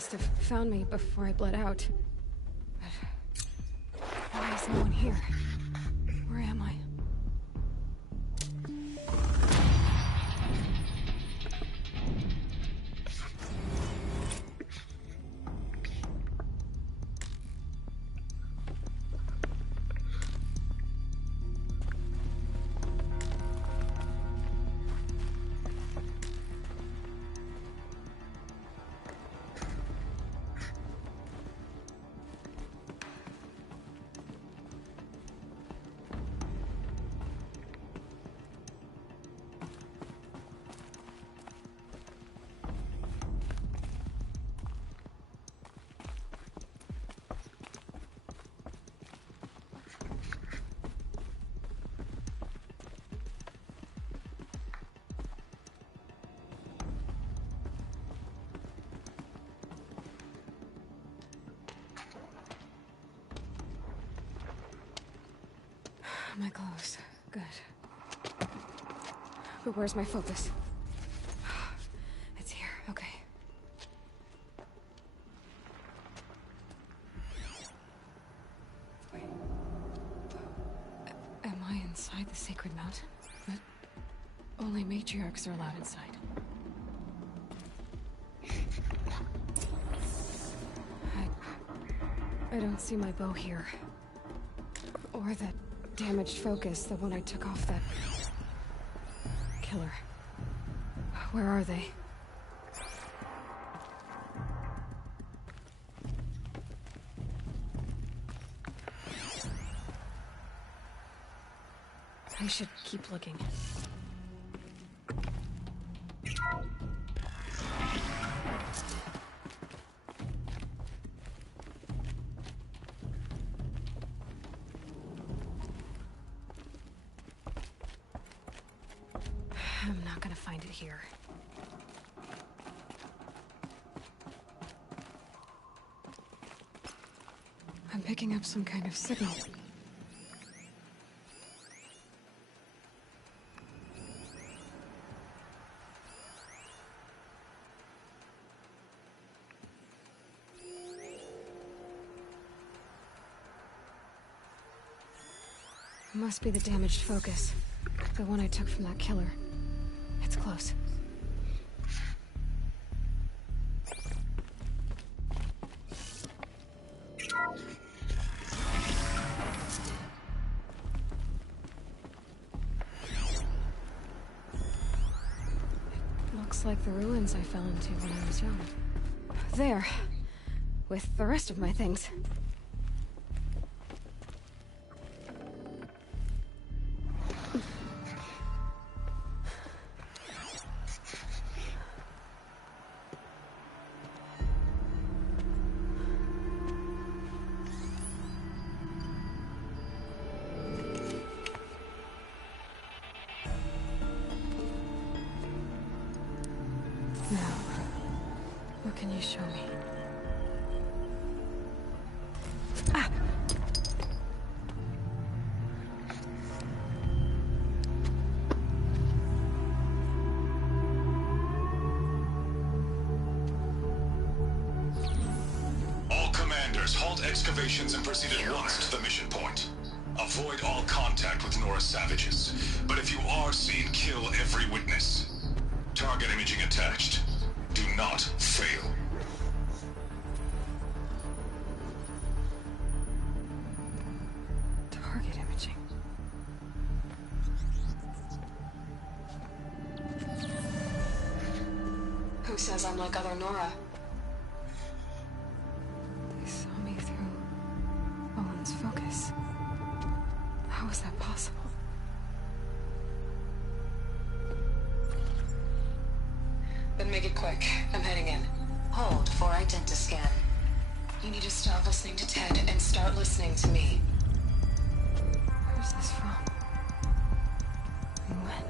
must have found me before I bled out. But why is no one here? Where am I? My clothes. Good. But where's my focus? It's here. Okay. Wait. Am I inside the sacred mountain? But only matriarchs are allowed inside. I don't see my bow here. Or that damaged focus, the one I took off that killer. Where are they? I should keep looking. I'm not gonna find it here. I'm picking up some kind of signal. It must be the damaged focus. The one I took from that killer. It's close. It looks like the ruins I fell into when I was young. There. With the rest of my things. Now, what can you show me? Ah! All commanders, halt excavations and proceed at once to the mission point. Avoid all contact with Nora savages, but if you are seen, kill every witness. Target imaging attached. Do not fail. Target imaging. Who says I'm like other Nora? They saw me through Owen's focus. How is that possible? Then make it quick. I'm heading in. Hold for identiscan. You need to stop listening to Ted and start listening to me. Where's this from? And when?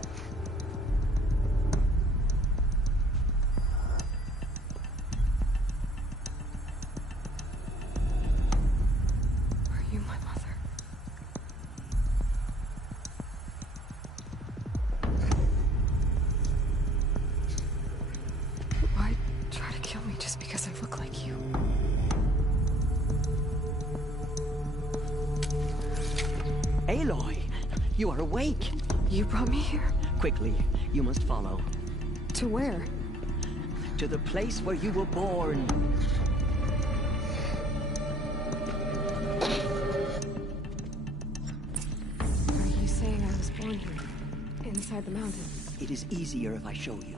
Are you my mother? Why try to kill me just because I look like you? Aloy, you are awake. You brought me here? Quickly, you must follow. To where? To the place where you were born. Are you saying I was born here? Inside the mountain? It is easier if I show you.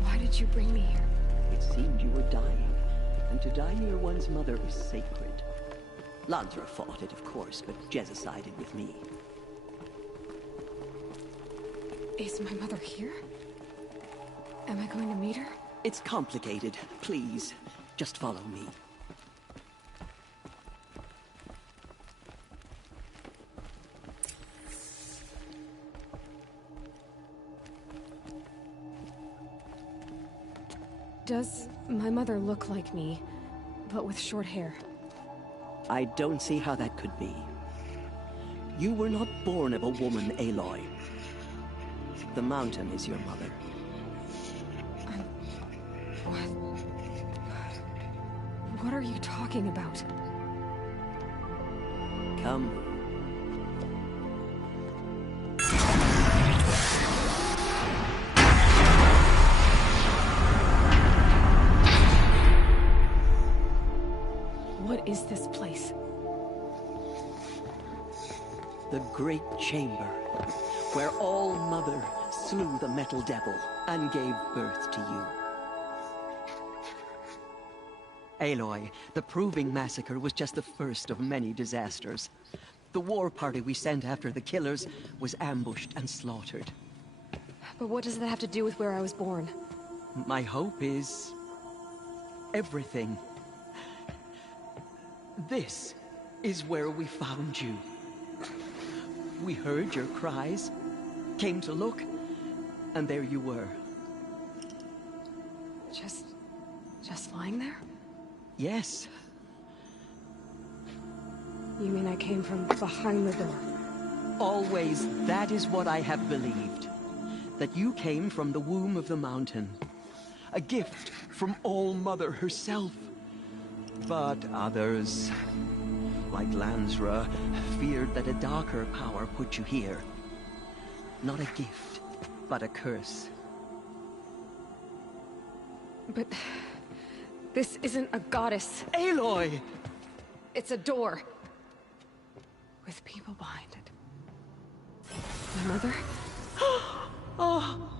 Why did you bring me here? It seemed you were dying, and to die near one's mother is sacred. Lansra fought it, of course, but Jezza sided with me. Is my mother here? Am I going to meet her? It's complicated. Please, just follow me. Does my mother look like me, but with short hair? I don't see how that could be. You were not born of a woman, Aloy. The mountain is your mother. What? What are you talking about? Come. What is this place? The Great Chamber, where All-Mother slew the Metal Devil and gave birth to you. Aloy, the Proving Massacre was just the first of many disasters. The war party we sent after the killers was ambushed and slaughtered. But what does that have to do with where I was born? My hope is everything. This is where we found you. We heard your cries, came to look, and there you were. Just lying there? Yes. You mean I came from behind the door? Always, that is what I have believed. That you came from the womb of the mountain. A gift from All-Mother herself. But others, like Lansra, feared that a darker power put you here. Not a gift, but a curse. But this isn't a goddess. Aloy! It's a door. With people behind it. My mother? Oh!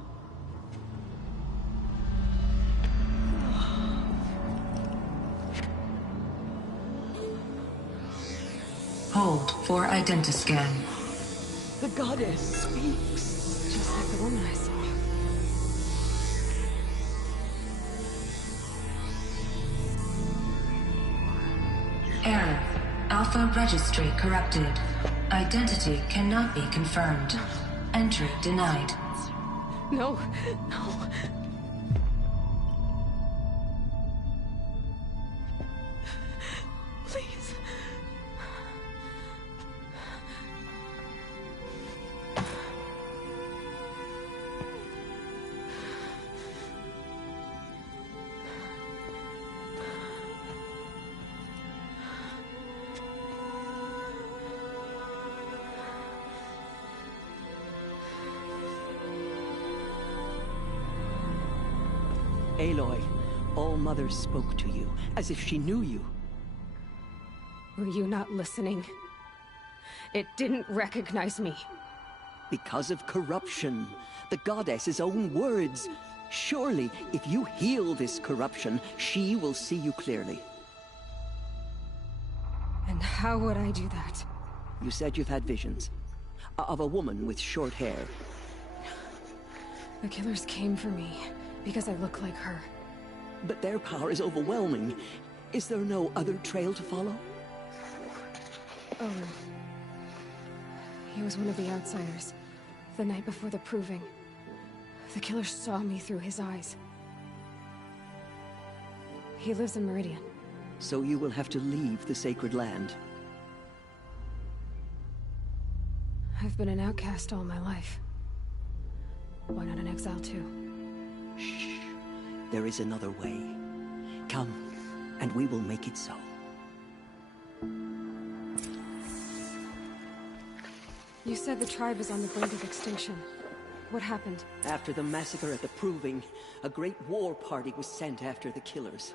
Hold for identiscan. The goddess speaks. Just like the woman I saw. Error. Alpha registry corrupted. Identity cannot be confirmed. Entry denied. No, no. Please. Aloy, All-Mother spoke to you, as if she knew you. Were you not listening? It didn't recognize me. Because of corruption. The goddess's own words. Surely, if you heal this corruption, she will see you clearly. And how would I do that? You said you've had visions. Of a woman with short hair. The killers came for me, because I look like her. But their power is overwhelming. Is there no other trail to follow? Owen. He was one of the outsiders. The night before the proving. The killer saw me through his eyes. He lives in Meridian. So you will have to leave the sacred land. I've been an outcast all my life. Why not an exile too? Shh. There is another way. Come, and we will make it so. You said the tribe is on the brink of extinction. What happened? After the massacre at the Proving, a great war party was sent after the killers.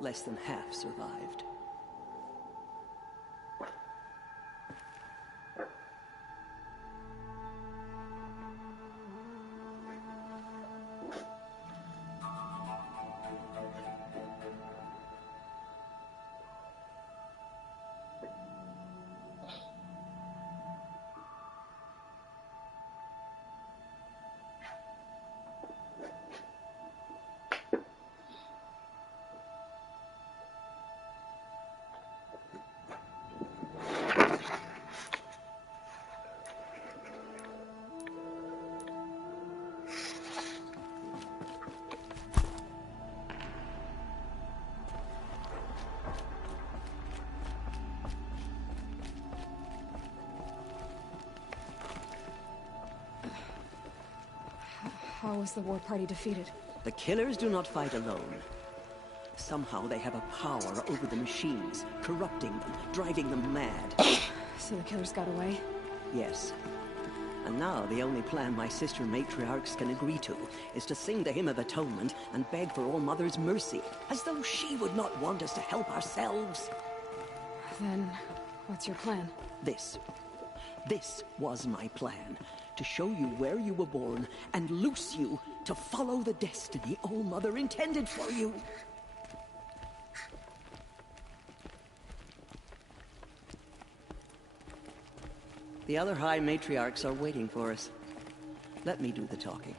Less than half survived. How was the war party defeated? The killers do not fight alone. Somehow they have a power over the machines, corrupting them, driving them mad. So the killers got away? Yes. And now the only plan my sister matriarchs can agree to is to sing the Hymn of Atonement and beg for All Mother's mercy, as though she would not want us to help ourselves. Then, what's your plan? This was my plan. To show you where you were born and loose you to follow the destiny All Mother intended for you. The other High Matriarchs are waiting for us. Let me do the talking.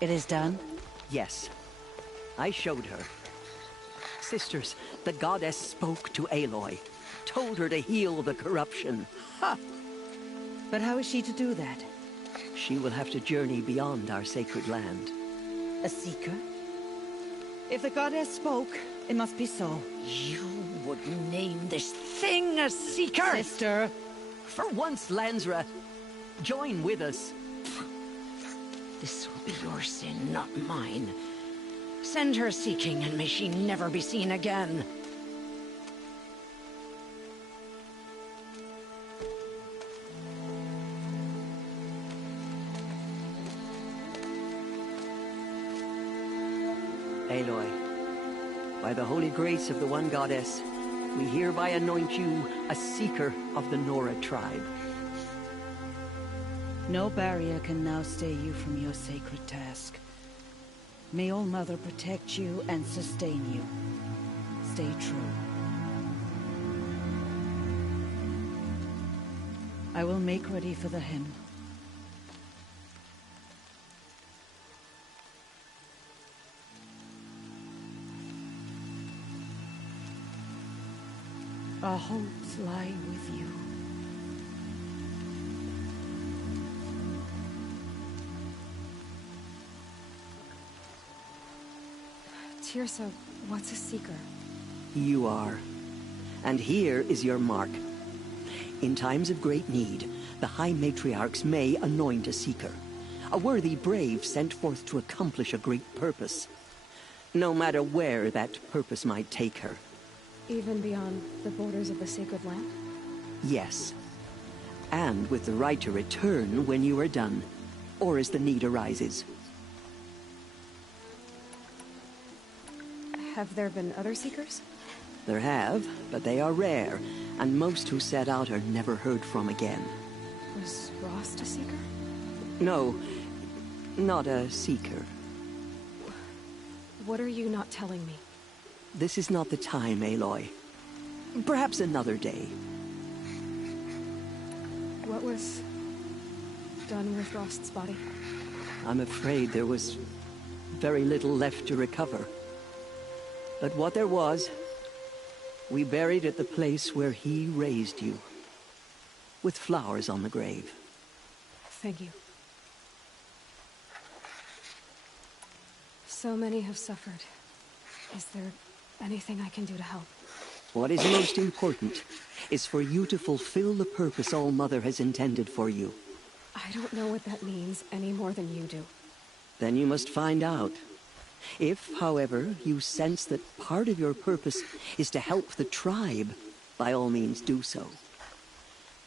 It is done? Yes. I showed her. Sisters, the goddess spoke to Aloy. Told her to heal the corruption. Ha! But how is she to do that? She will have to journey beyond our sacred land. A seeker? If the goddess spoke, it must be so. You would name this thing a seeker? Sister! For once, Lansra, join with us. This will be your sin, not mine. Send her seeking, and may she never be seen again. Aloy, by the holy grace of the one goddess, we hereby anoint you a seeker of the Nora tribe. No barrier can now stay you from your sacred task. May All Mother protect you and sustain you. Stay true. I will make ready for the hymn. Our hopes lie with you. Teersa, what's a seeker? You are. And here is your mark. In times of great need, the High Matriarchs may anoint a seeker. A worthy brave sent forth to accomplish a great purpose. No matter where that purpose might take her. Even beyond the borders of the sacred land? Yes. And with the right to return when you are done, or as the need arises. Have there been other seekers? There have, but they are rare, and most who set out are never heard from again. Was Rost a seeker? No, not a seeker. What are you not telling me? This is not the time, Aloy. Perhaps another day. What was done with Rost's body? I'm afraid there was very little left to recover. But what there was, we buried at the place where he raised you, with flowers on the grave. Thank you. So many have suffered. Is there anything I can do to help? What is most important is for you to fulfill the purpose All-Mother has intended for you. I don't know what that means any more than you do. Then you must find out. If, however, you sense that part of your purpose is to help the tribe, by all means do so.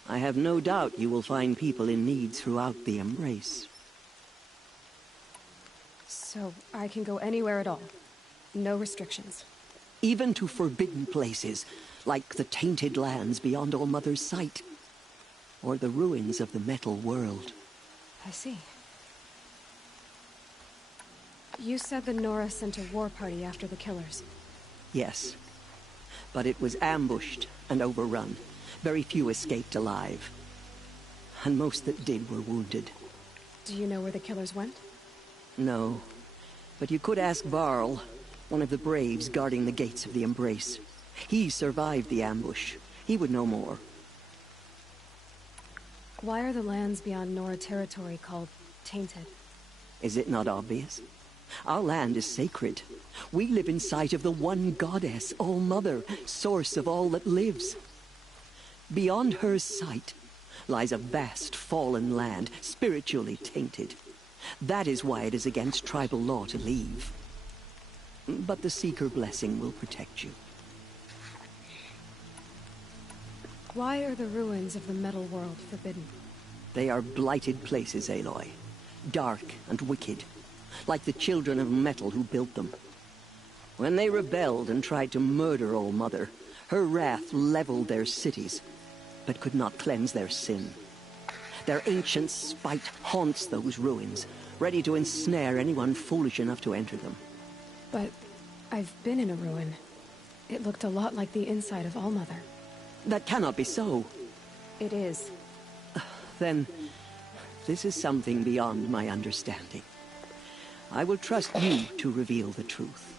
I have no doubt you will find people in need throughout the Embrace. So I can go anywhere at all? No restrictions? Even to forbidden places, like the tainted lands beyond All-Mother's sight, or the ruins of the Metal World. I see. You said the Nora sent a war party after the killers. Yes, but it was ambushed and overrun. Very few escaped alive, and most that did were wounded. Do you know where the killers went? No, but you could ask Varl, one of the Braves guarding the gates of the Embrace. He survived the ambush. He would know more. Why are the lands beyond Nora territory called tainted? Is it not obvious? Our land is sacred. We live in sight of the one goddess, All-Mother, source of all that lives. Beyond her sight lies a vast fallen land, spiritually tainted. That is why it is against tribal law to leave. But the Seeker blessing will protect you. Why are the ruins of the Metal World forbidden? They are blighted places, Aloy. Dark and wicked. Like the children of metal who built them. When they rebelled and tried to murder All-Mother, her wrath leveled their cities, but could not cleanse their sin. Their ancient spite haunts those ruins, ready to ensnare anyone foolish enough to enter them. But I've been in a ruin. It looked a lot like the inside of All-Mother. That cannot be so. It is. Then, this is something beyond my understanding. I will trust you to reveal the truth.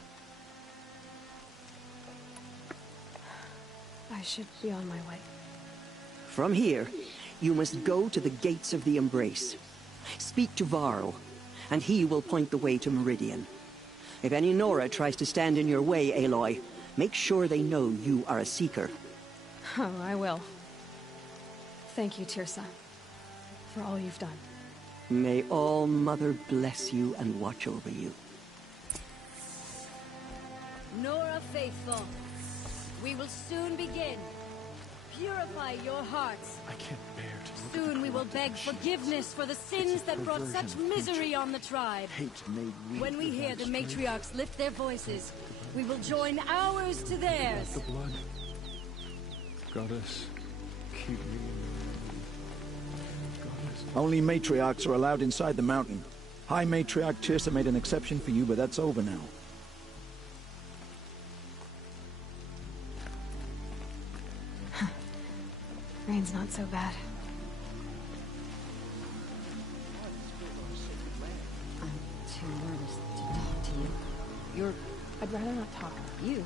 I should be on my way. From here, you must go to the gates of the Embrace. Speak to Varl, and he will point the way to Meridian. If any Nora tries to stand in your way, Aloy, make sure they know you are a Seeker. Oh, I will. Thank you, Tirsa, for all you've done. May All-Mother bless you and watch over you. Nora Faithful, we will soon begin. Purify your hearts. I can't bear to look at Soon the we will corrupted beg machines. forgiveness for the sins that brought perversion such of misery nature. on the tribe. Hate made weak When we hear without the strength. matriarchs lift their voices, we will join ours to theirs. The blood. Goddess, keep me in your Goddess. Only matriarchs are allowed inside the mountain. High Matriarch Tirsa made an exception for you, but that's over now. Rain's not so bad. I'm too nervous to talk to you. I'd rather not talk. You?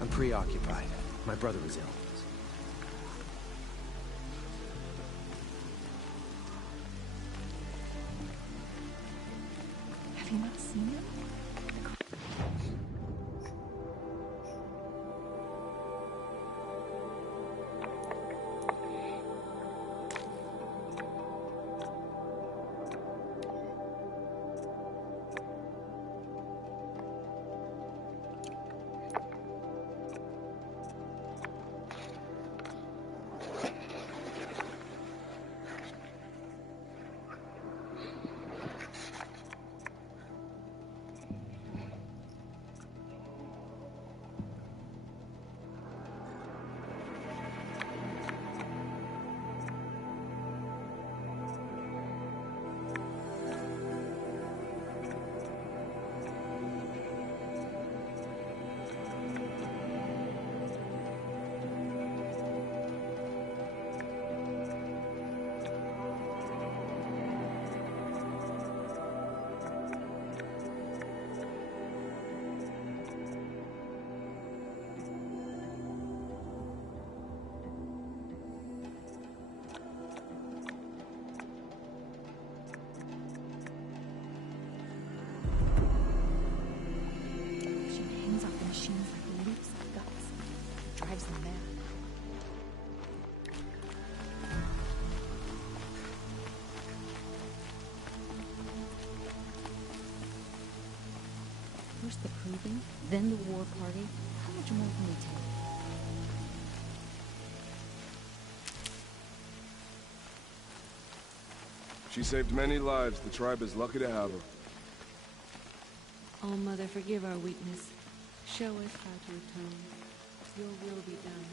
I'm preoccupied. My brother was ill. Have you not seen him? the proving, then the war party. How much more can we take? She saved many lives. The tribe is lucky to have her. All Mother, forgive our weakness. Show us how to atone. Your will be done.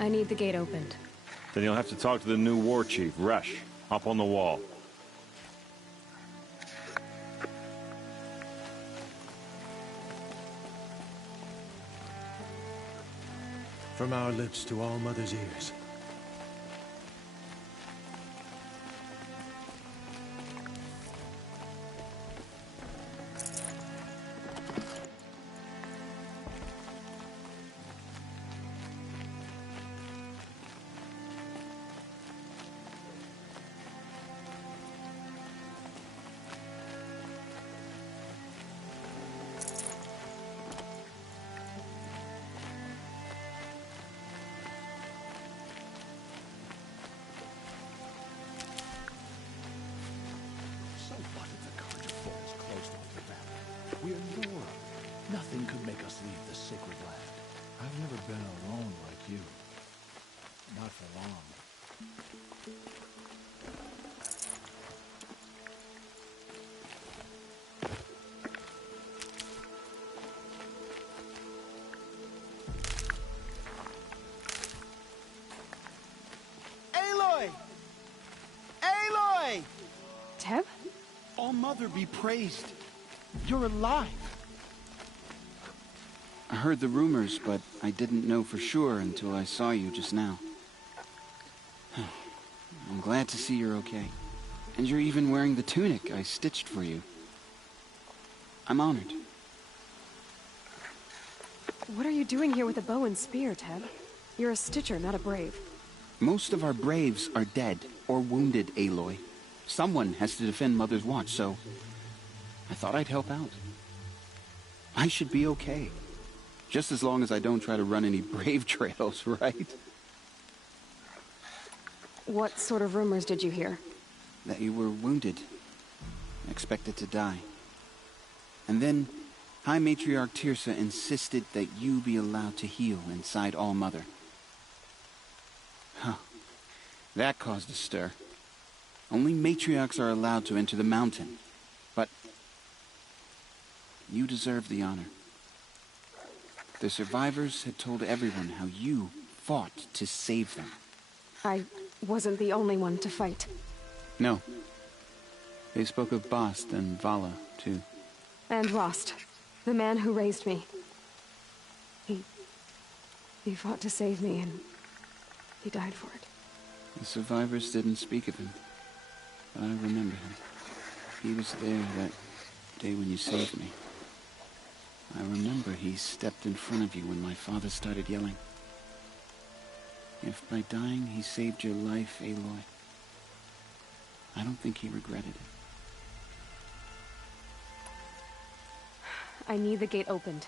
I need the gate opened. Then you'll have to talk to the new war chief, Resh, up on the wall. From our lips to All Mother's ears. We're Nora. Nothing could make us leave the sacred land. I've never been alone like you. Not for long. Aloy! Aloy! Teb? All Mother be praised. You're alive. I heard the rumors, but I didn't know for sure until I saw you just now. I'm glad to see you're okay. And you're even wearing the tunic I stitched for you. I'm honored. What are you doing here with a bow and spear, Teb? You're a Stitcher, not a Brave. Most of our Braves are dead or wounded, Aloy. Someone has to defend Mother's Watch, so I thought I'd help out. I should be okay. Just as long as I don't try to run any Brave trails, right? What sort of rumors did you hear? That you were wounded. Expected to die. And then High Matriarch Teersa insisted that you be allowed to heal inside All Mother. Huh. That caused a stir. Only matriarchs are allowed to enter the mountain. But you deserve the honor. The survivors had told everyone how you fought to save them. I wasn't the only one to fight. No. They spoke of Bast and Vala, too. And Rost, the man who raised me. He fought to save me, and he died for it. The survivors didn't speak of him, but I remember him. He was there that day when you saved me. I remember he stepped in front of you when my father started yelling. If by dying he saved your life, Aloy, I don't think he regretted it. I need the gate opened.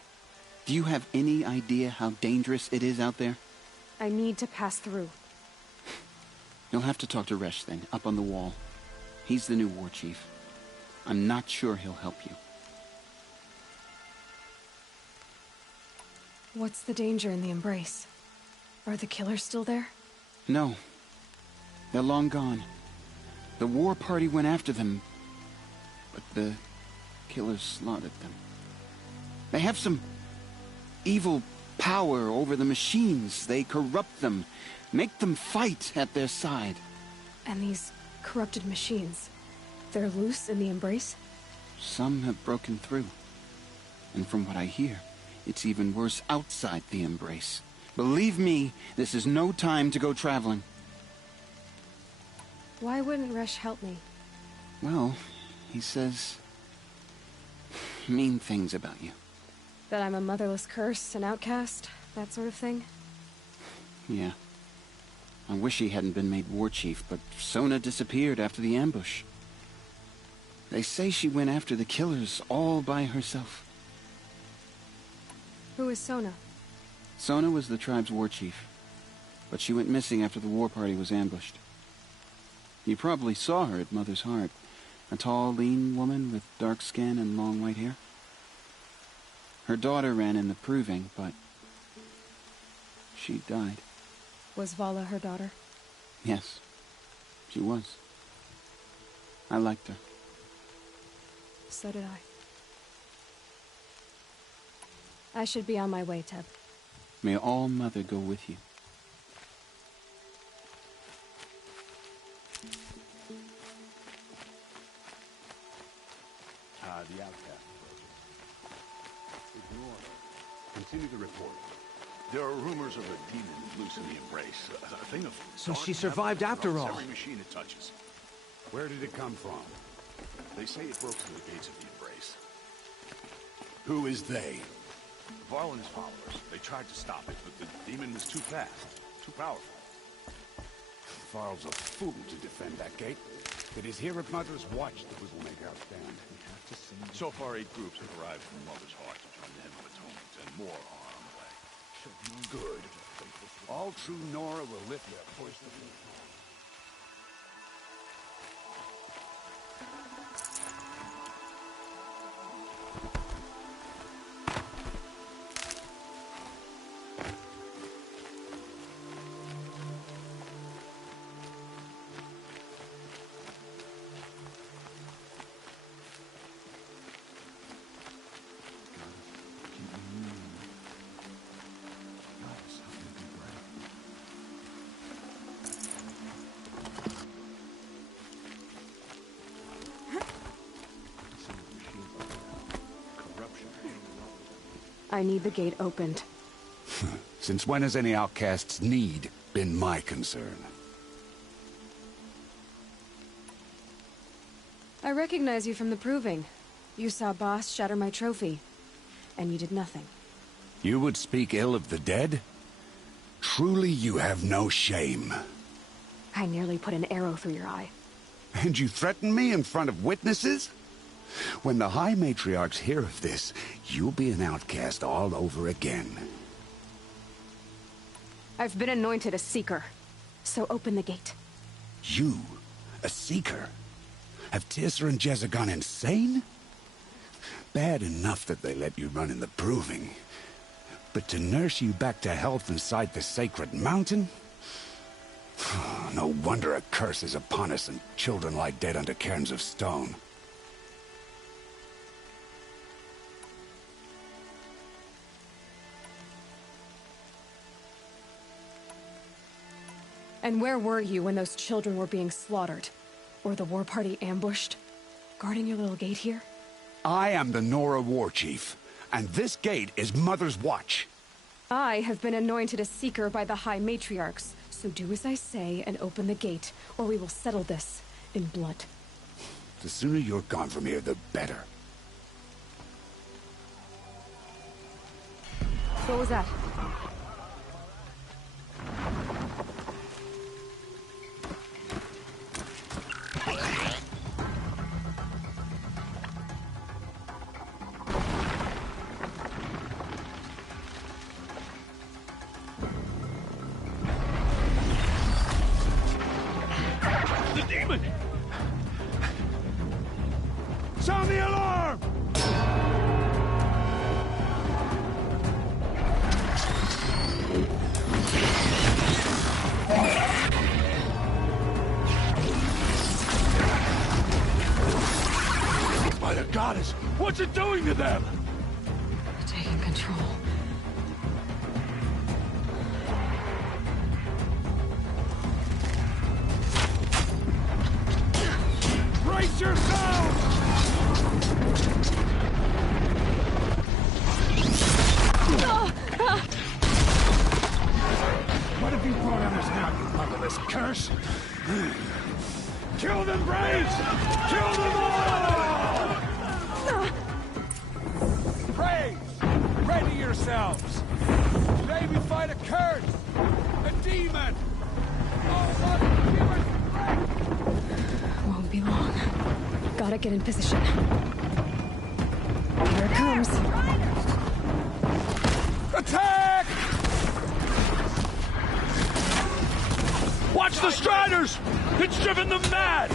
Do you have any idea how dangerous it is out there? I need to pass through. You'll have to talk to Resh then, up on the wall. He's the new war chief. I'm not sure he'll help you. What's the danger in the Embrace? Are the killers still there? No. They're long gone. The war party went after them, but the killers slaughtered them. They have some evil power over the machines. They corrupt them, make them fight at their side. And these corrupted machines, they're loose in the Embrace? Some have broken through. And from what I hear, it's even worse outside the Embrace. Believe me, this is no time to go traveling. Why wouldn't Resh help me? Well, he says mean things about you. That I'm a motherless curse, an outcast, that sort of thing? Yeah. I wish he hadn't been made war chief, but Sona disappeared after the ambush. They say she went after the killers all by herself. Who is Sona? Sona was the tribe's war chief, but she went missing after the war party was ambushed. You probably saw her at Mother's Heart. A tall, lean woman with dark skin and long white hair. Her daughter ran in the Proving, but she died. Was Vala her daughter? Yes, she was. I liked her. So did I. I should be on my way, Teb. May All Mother go with you. The outcast. Ignore. Continue the report. There are rumors of a demon loose in the Embrace. A thing of... So she survived after all. Every machine it touches. Where did it come from? They say it broke through the gates of the Embrace. Who is they? Varl and his followers. They tried to stop it, but the demon was too fast. Too powerful. Varl's a fool to defend that gate. It is here at Mother's Watch that we will make our stand. So far, 8 groups have arrived from Mother's Heart to join the Hymn of Atonement, and more are on the way. Good. All true Nora will lift their voice to the I need the gate opened. Since when has any outcast's need been my concern? I recognize you from the Proving. You saw Boss shatter my trophy. And you did nothing. You would speak ill of the dead? Truly you have no shame. I nearly put an arrow through your eye. And you threaten me in front of witnesses? When the High Matriarchs hear of this, you'll be an outcast all over again. I've been anointed a Seeker. So open the gate. You? A Seeker? Have Teersa and Jezza gone insane? Bad enough that they let you run in the Proving. But to nurse you back to health inside the Sacred Mountain? No wonder a curse is upon us and children lie dead under cairns of stone. And where were you when those children were being slaughtered? Or the war party ambushed? Guarding your little gate here? I am the Nora War Chief, and this gate is Mother's Watch. I have been anointed a Seeker by the High Matriarchs, so do as I say and open the gate, or we will settle this in blood. The sooner you're gone from here, the better. What was that? Sound the alarm! By the goddess, what's it doing to them? Taking control. Brace yourselves! What have you brought on us now, you motherless curse? Kill them, Braves! Kill them all! Braves! Ready yourselves! Today we fight a curse! A demon! Won't be long. Gotta get in position. Here it comes. Attack! Watch the Striders! It's driven them mad!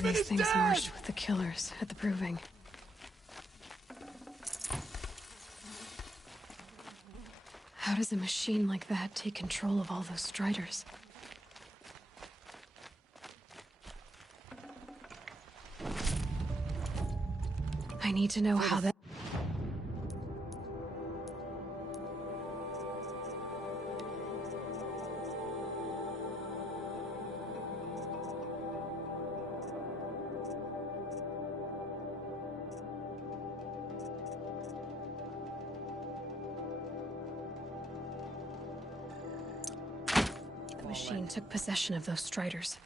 These things marched with the killers at the Proving. How does a machine like that take control of all those Striders? I need to know how that... The machine took possession of those Striders.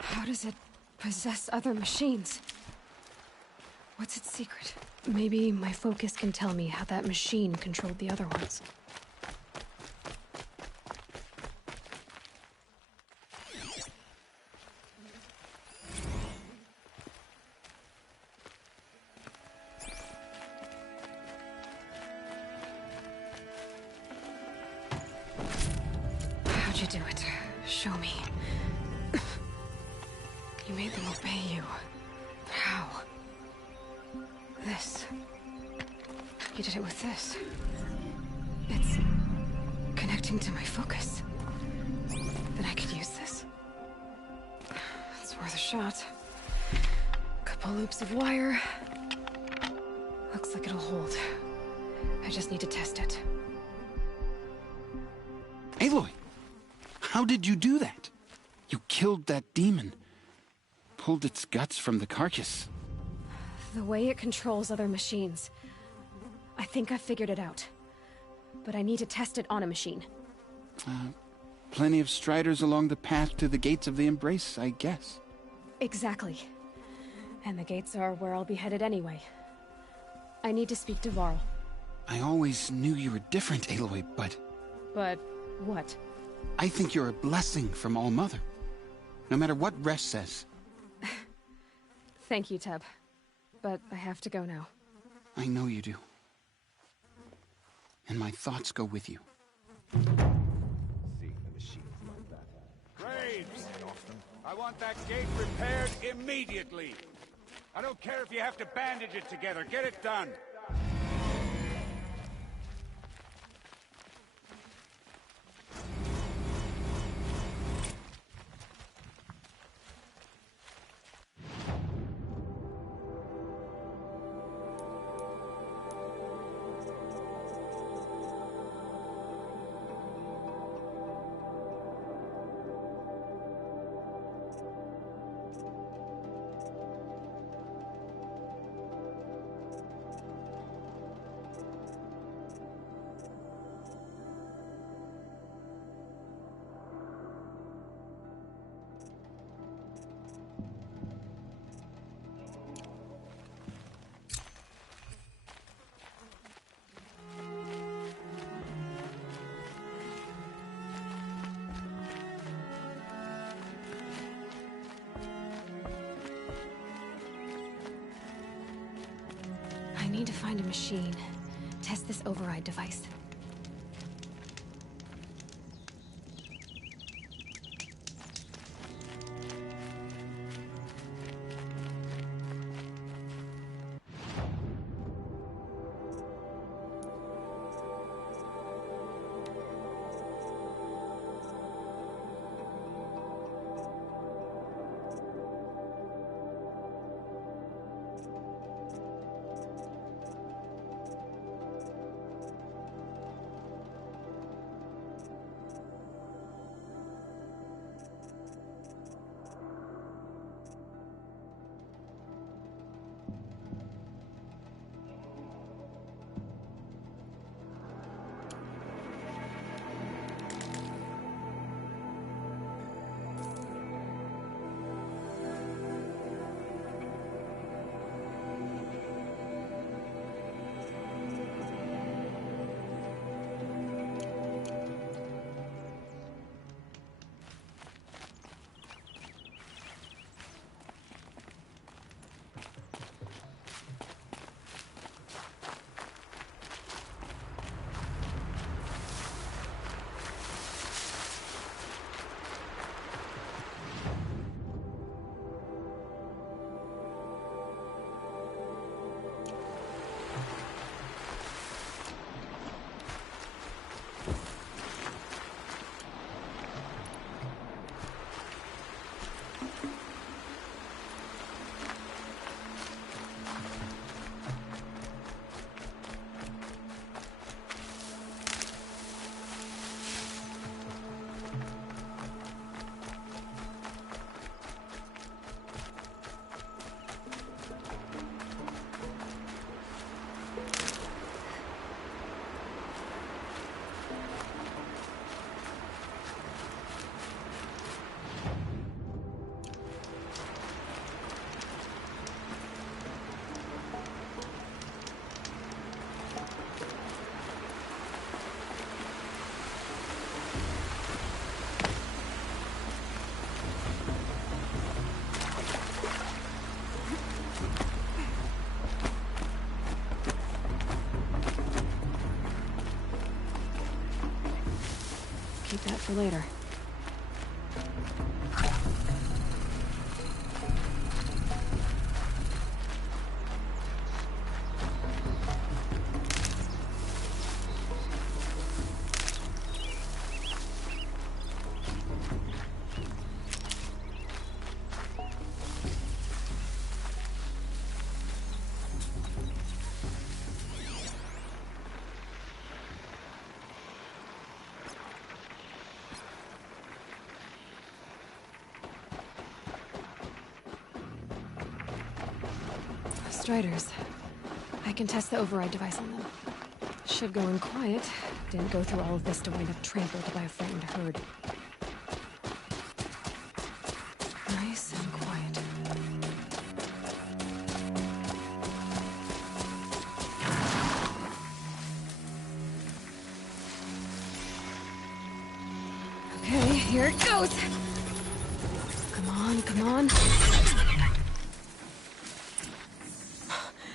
How does it possess other machines? What's its secret? Maybe my focus can tell me how that machine controlled the other ones. How'd you do it? Show me. You made them obey you. How? This. You did it with this. It's connecting to my focus. Then I could use this. shot. Couple loops of wire. Looks like it'll hold. I just need to test it. Aloy! How did you do that? You killed that demon. Pulled its guts from the carcass. The way it controls other machines. I think I figured it out. But I need to test it on a machine. Plenty of striders along the path to the gates of the Embrace, I guess. Exactly. And the gates are where I'll be headed anyway. I need to speak to Varl. I always knew you were different, Aloy, but... But what? I think you're a blessing from All-Mother. No matter what Resh says. Thank you, Teb. But I have to go now. I know you do. And my thoughts go with you. Graves! I want that gate repaired immediately. I don't care if you have to bandage it together. Get it done. I need to find a machine. Test this override device. Keep that for later. Striders. I can test the override device on them. Should go in quiet. Didn't go through all of this to wind up trampled by a frightened herd. Nice and quiet. Okay, here it goes! Come on, come on.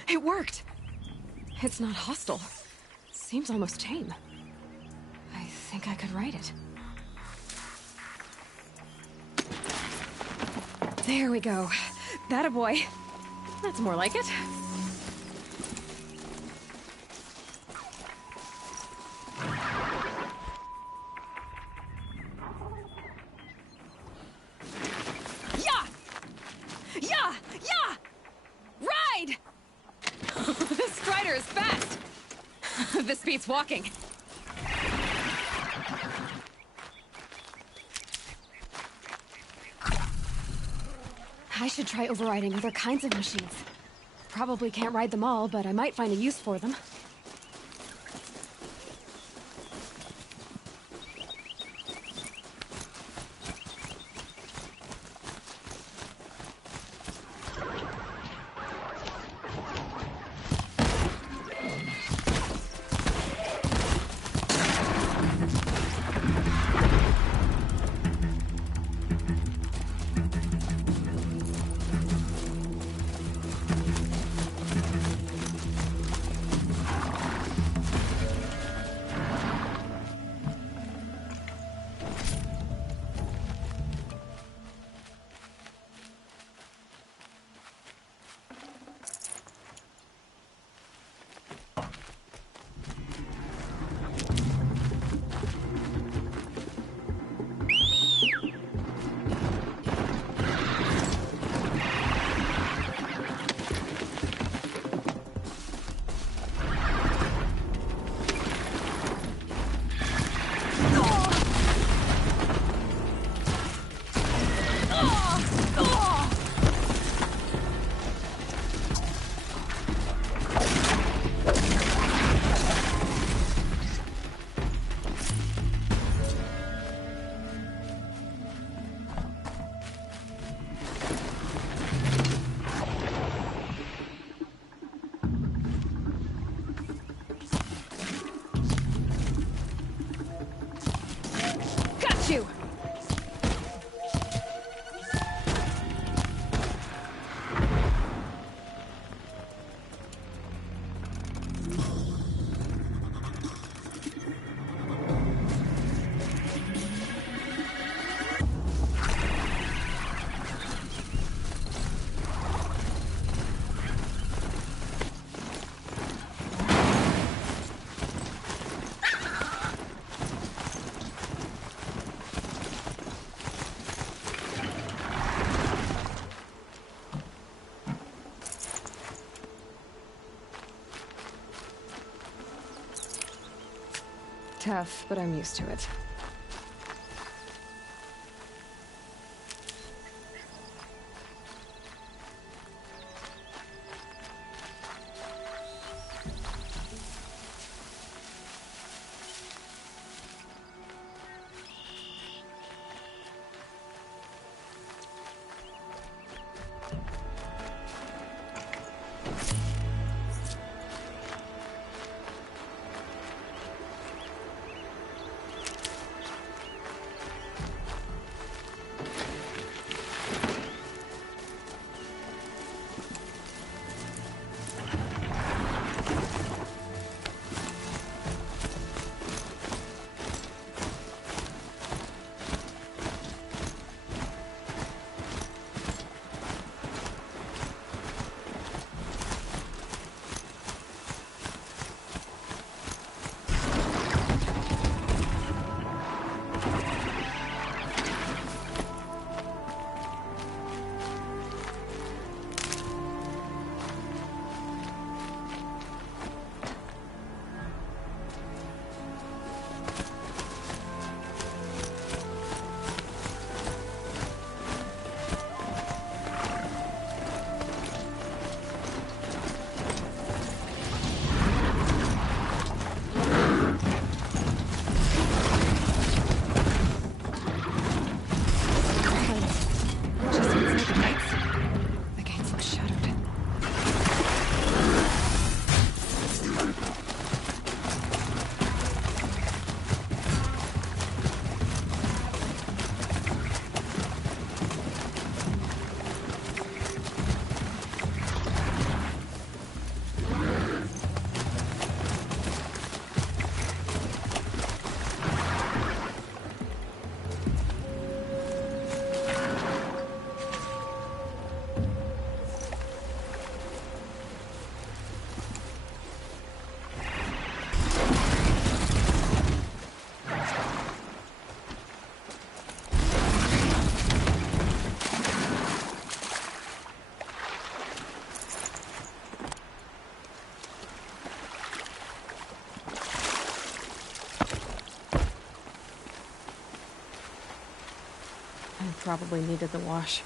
It worked! It's not hostile. Seems almost tame. I think I could ride it. There we go. That a boy. That's more like it. Yeah! Yeah! Yeah! Ride! This Strider is fast! This beats walking. I should try overriding other kinds of machines. Probably can't ride them all, but I might find a use for them. You. Tough, but I'm used to it. probably needed the wash.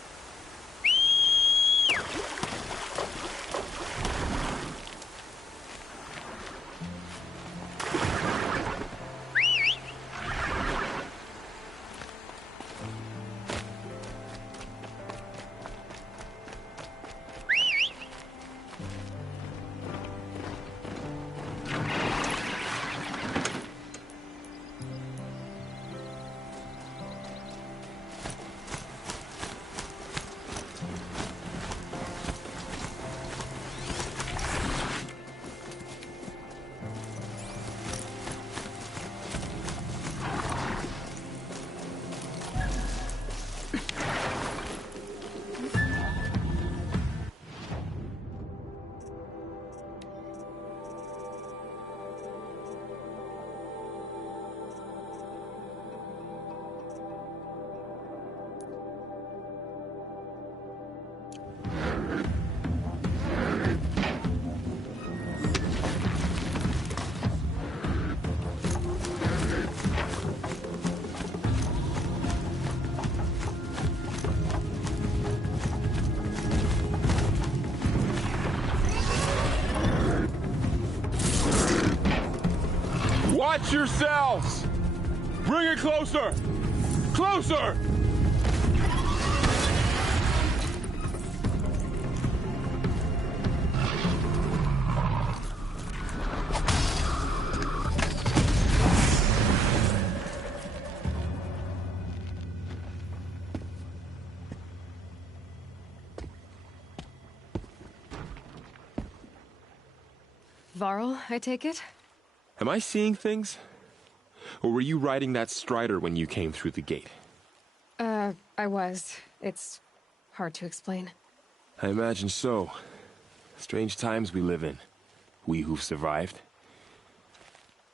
Watch yourselves! Bring it closer! Closer! Varl, I take it? Am I seeing things? Or were you riding that Strider when you came through the gate? I was. It's hard to explain. I imagine so. Strange times we live in. We who've survived.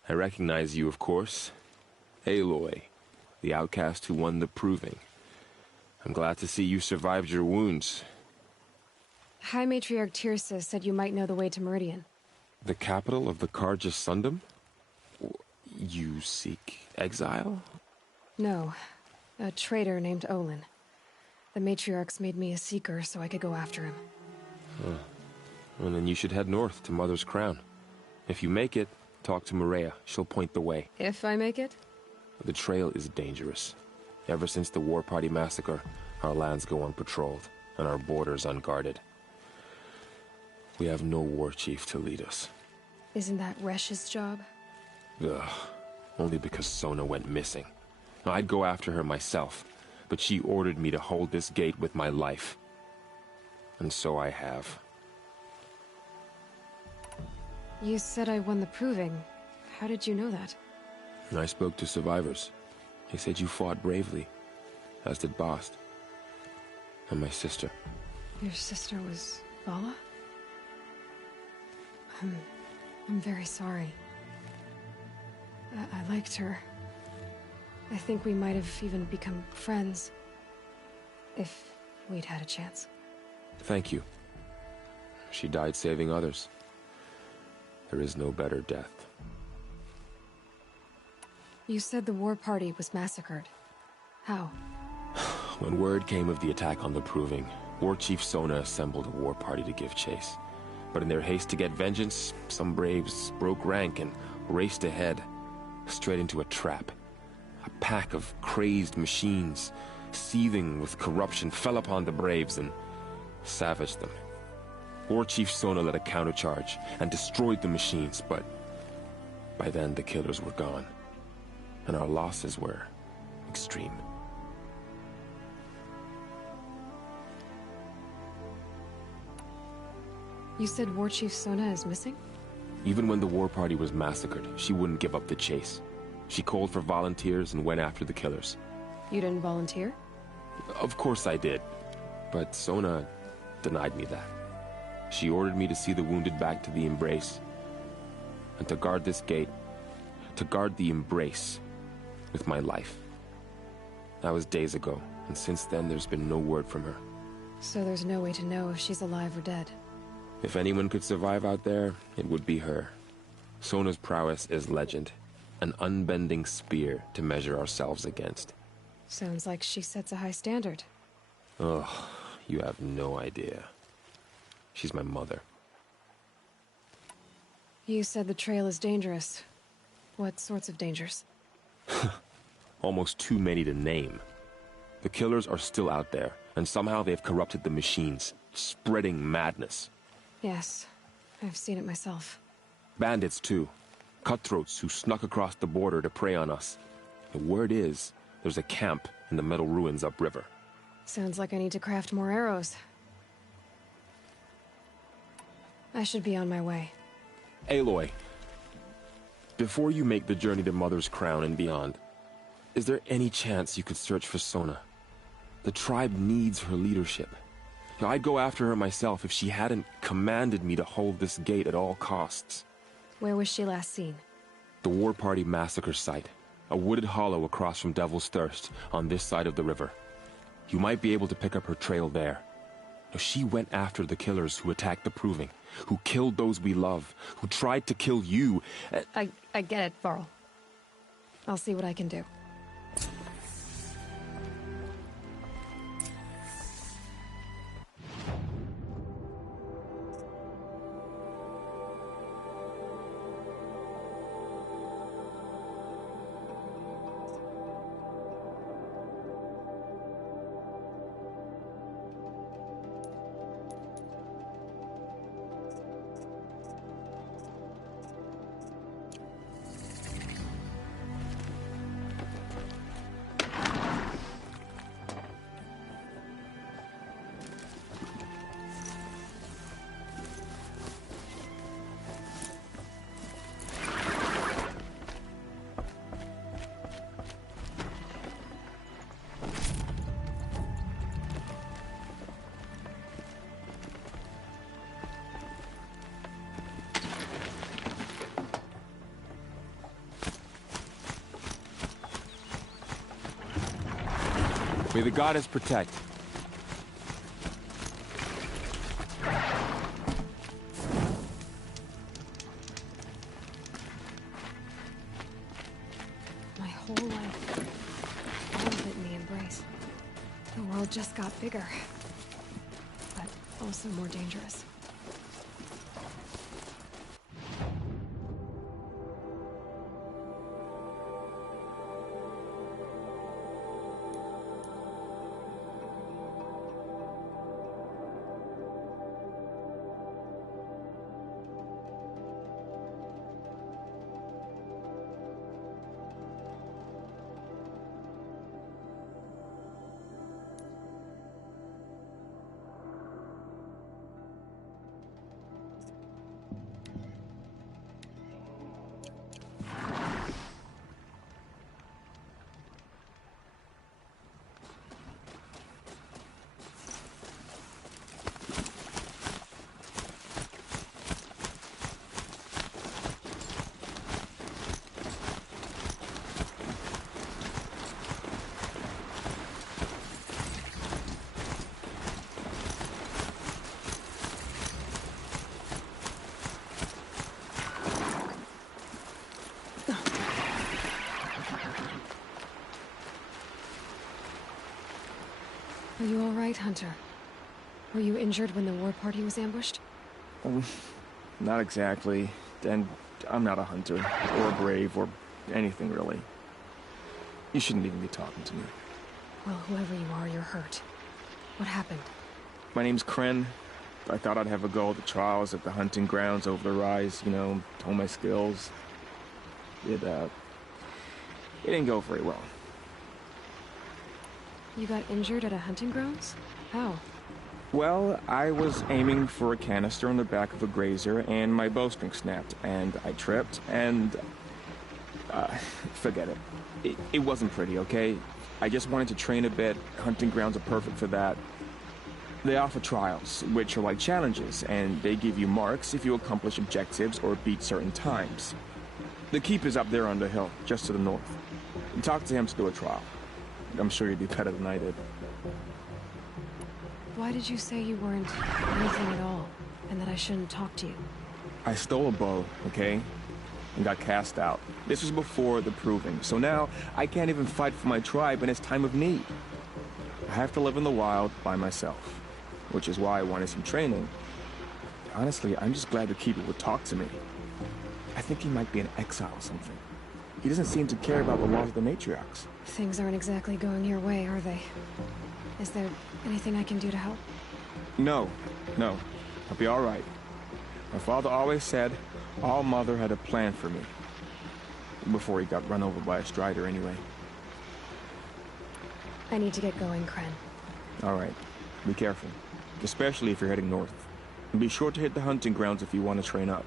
I recognize you, of course. Aloy, the outcast who won the Proving. I'm glad to see you survived your wounds. High Matriarch Tirsa said you might know the way to Meridian. The capital of the Carja Sundom? You seek exile? No. A traitor named Olin. The Matriarchs made me a seeker so I could go after him. Well, then you should head north to Mother's Crown. If you make it, talk to Maria. She'll point the way. If I make it? The trail is dangerous. Ever since the War Party massacre, our lands go unpatrolled, and our borders unguarded. We have no war chief to lead us. Isn't that Resh's job? Ugh. Only because Sona went missing. I'd go after her myself, but she ordered me to hold this gate with my life. And so I have. You said I won the Proving. How did you know that? I spoke to survivors. They said you fought bravely, as did Bast. And my sister. Your sister was Vala? I'm very sorry. I liked her. I think we might have even become friends. If we'd had a chance. Thank you. She died saving others. There is no better death. You said the War Party was massacred. How? When word came of the attack on the Proving, War Chief Sona assembled a war party to give chase. But in their haste to get vengeance, some braves broke rank and raced ahead, straight into a trap. A pack of crazed machines, seething with corruption, fell upon the braves and savaged them. War Chief Sona led a countercharge and destroyed the machines, but by then the killers were gone, and our losses were extreme. You said War Chief Sona is missing? Even when the war party was massacred, she wouldn't give up the chase. She called for volunteers and went after the killers. You didn't volunteer? Of course I did, but Sona denied me that. She ordered me to see the wounded back to the Embrace, and to guard this gate, to guard the Embrace with my life. That was days ago, and since then there's been no word from her. So there's no way to know if she's alive or dead. If anyone could survive out there, it would be her. Sona's prowess is legend, an unbending spear to measure ourselves against. Sounds like she sets a high standard. Ugh, you have no idea. She's my mother. You said the trail is dangerous. What sorts of dangers? Almost too many to name. The killers are still out there, and somehow they've corrupted the machines, spreading madness. Yes, I've seen it myself. Bandits, too. Cutthroats who snuck across the border to prey on us. The word is, there's a camp in the metal ruins upriver. Sounds like I need to craft more arrows. I should be on my way. Aloy, before you make the journey to Mother's Crown and beyond, is there any chance you could search for Sona? The tribe needs her leadership. I'd go after her myself if she hadn't commanded me to hold this gate at all costs. Where was she last seen? The War Party massacre site. A wooded hollow across from Devil's Thirst, on this side of the river. You might be able to pick up her trail there. Now, she went after the killers who attacked the Proving, who killed those we love, who tried to kill you. I get it, Varl. I'll see what I can do. May the goddess protect. My whole life, all of it in the Embrace. The world just got bigger, but also more dangerous. Are you all right, Hunter? Were you injured when the war party was ambushed? Not exactly. And I'm not a hunter, or brave, or anything really. You shouldn't even be talking to me. Well, whoever you are, you're hurt. What happened? My name's Kren. I thought I'd have a go at the trials at the hunting grounds over the rise, you know, hone my skills. It didn't go very well. You got injured at a hunting grounds? How? Well, I was aiming for a canister on the back of a grazer, and my bowstring snapped, and I tripped, and... forget it. It wasn't pretty, okay? I just wanted to train a bit. Hunting grounds are perfect for that. They offer trials, which are like challenges, and they give you marks if you accomplish objectives or beat certain times. The keep is up there on the hill, just to the north. Talk to him to do a trial. I'm sure you'd be better than I did. Why did you say you weren't anything at all, and that I shouldn't talk to you? I stole a bow, okay? and got cast out. This was before the Proving, so now I can't even fight for my tribe in its time of need. I have to live in the wild by myself, which is why I wanted some training. Honestly, I'm just glad the Keeper would talk to me. I think he might be in exile or something. He doesn't seem to care about the laws of the matriarchs. Things aren't exactly going your way, are they? Is there anything I can do to help? No. I'll be all right. My father always said All Mother had a plan for me. Before he got run over by a strider, anyway. I need to get going, Kren. All right. Be careful. Especially if you're heading north. And be sure to hit the hunting grounds if you want to train up.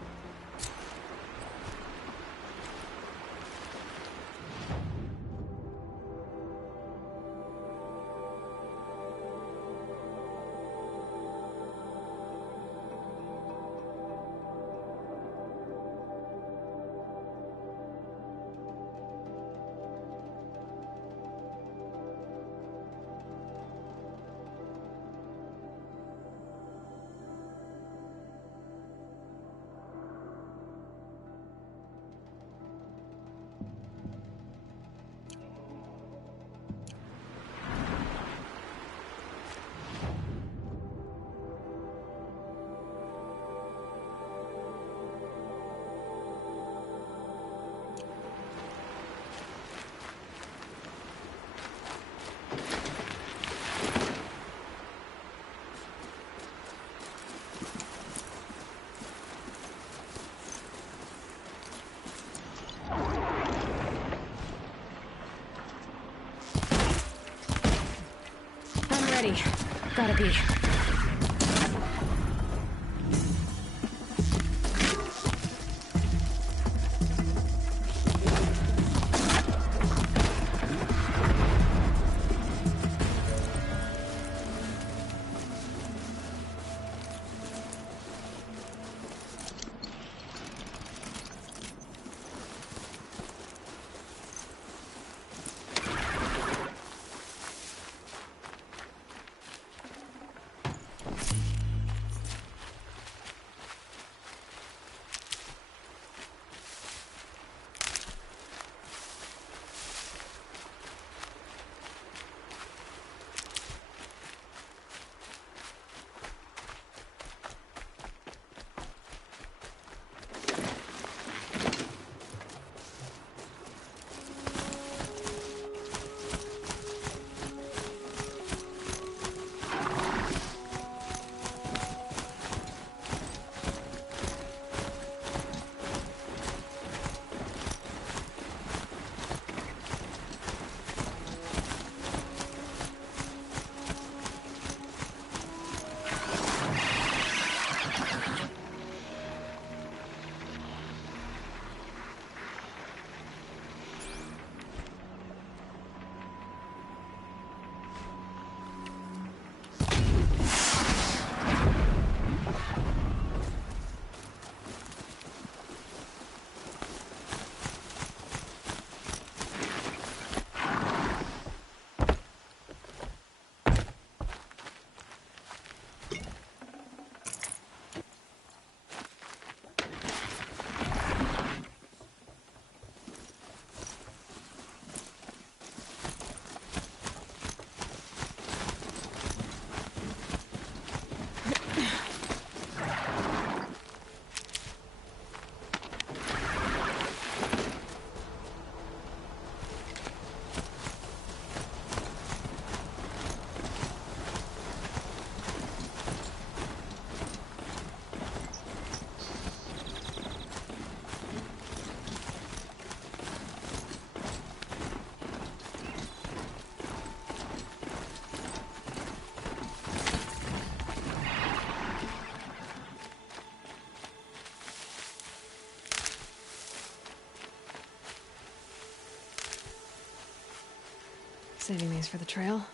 Ready. Gotta be. Saving these for the trail.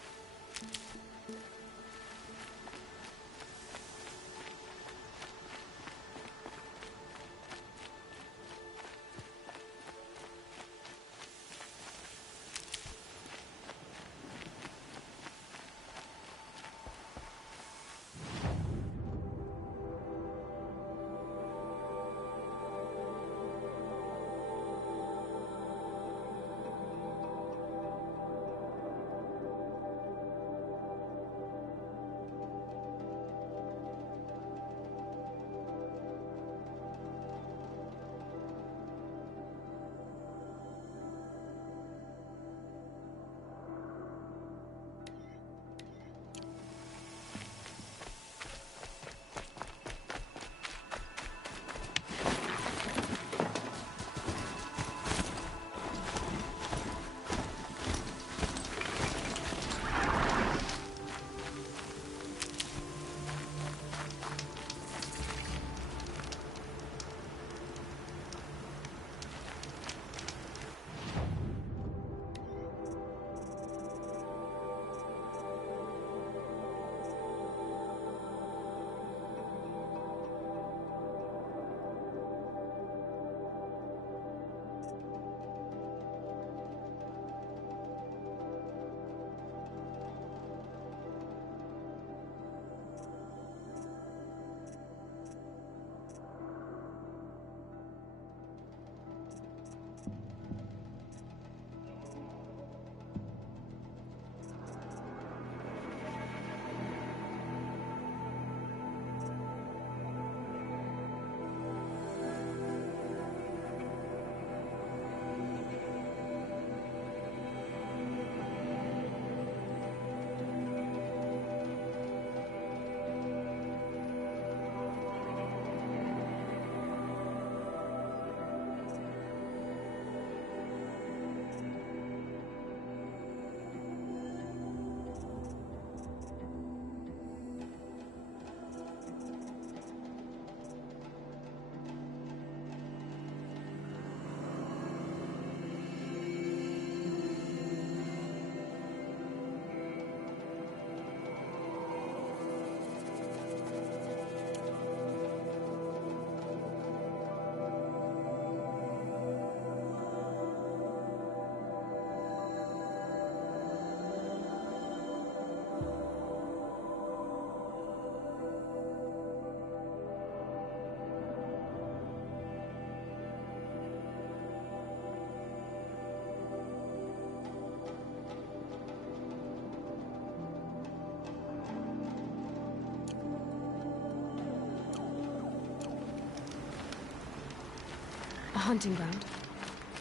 hunting ground.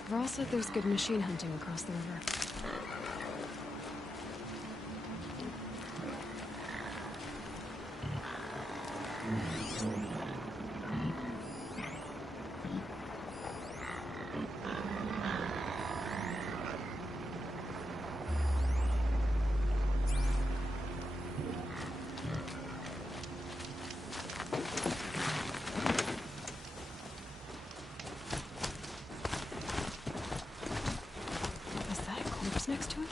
Varl said there's good machine hunting across the river. Next to it?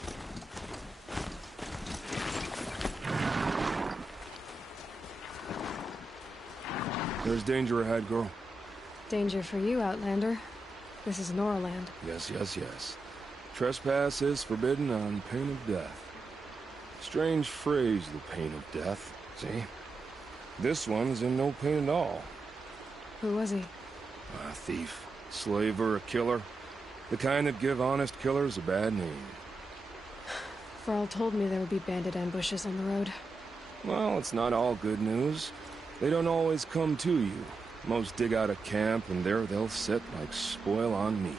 There's danger ahead, girl. Danger for you, Outlander. This is Noraland. Yes, yes, yes. Trespass is forbidden on pain of death. Strange phrase, the pain of death. See? This one's in no pain at all. Who was he? A thief, slaver, a killer. The kind that give honest killers a bad name. Varl told me there would be bandit ambushes on the road. Well, it's not all good news. They don't always come to you. Most dig out a camp, and there they'll sit like spoil on meat.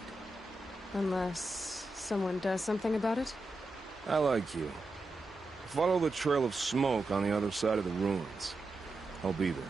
Unless someone does something about it? I like you. Follow the trail of smoke on the other side of the ruins. I'll be there.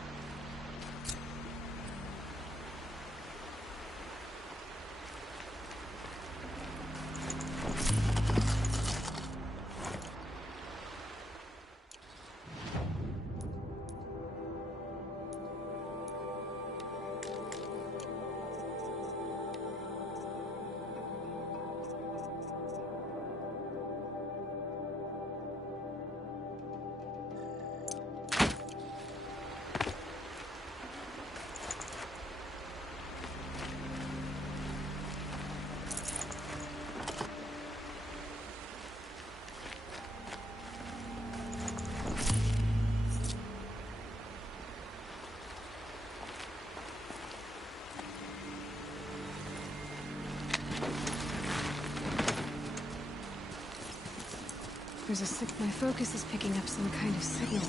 My focus is picking up some kind of signal.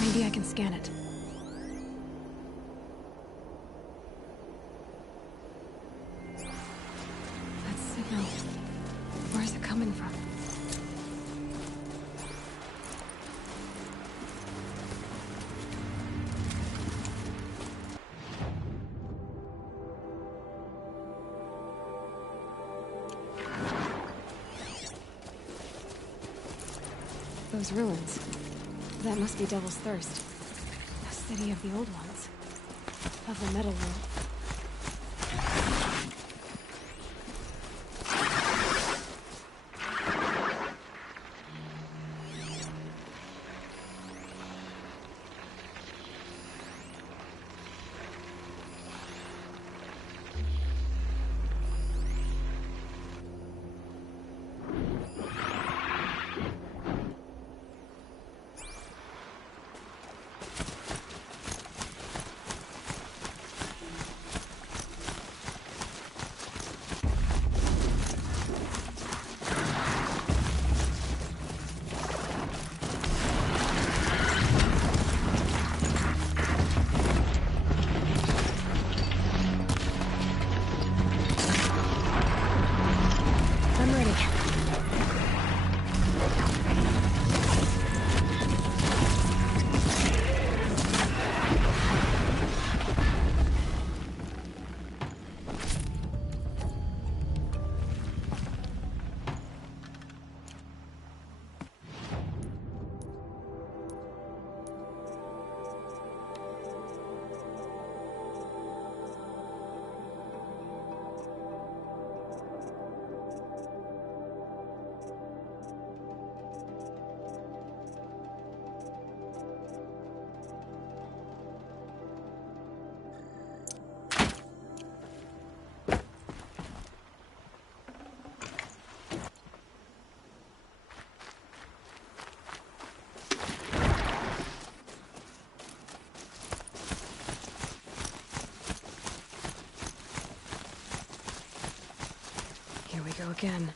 Maybe I can scan it. That signal. Where is it coming from? Those ruins. That must be Devil's Thirst. The city of the old ones. Of the metal world. Go again.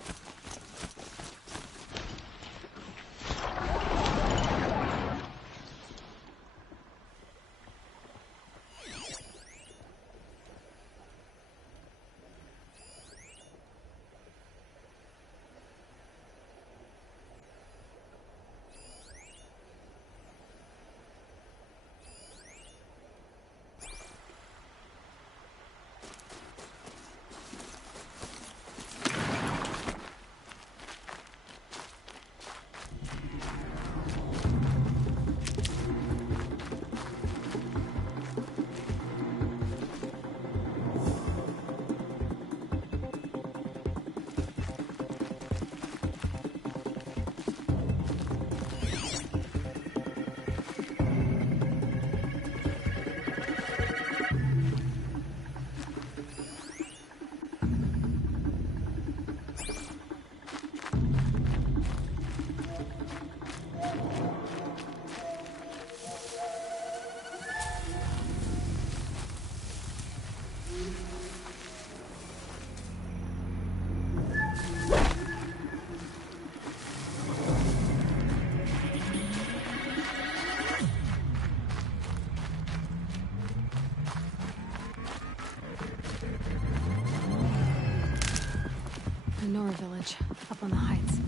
Nora village, up on the heights.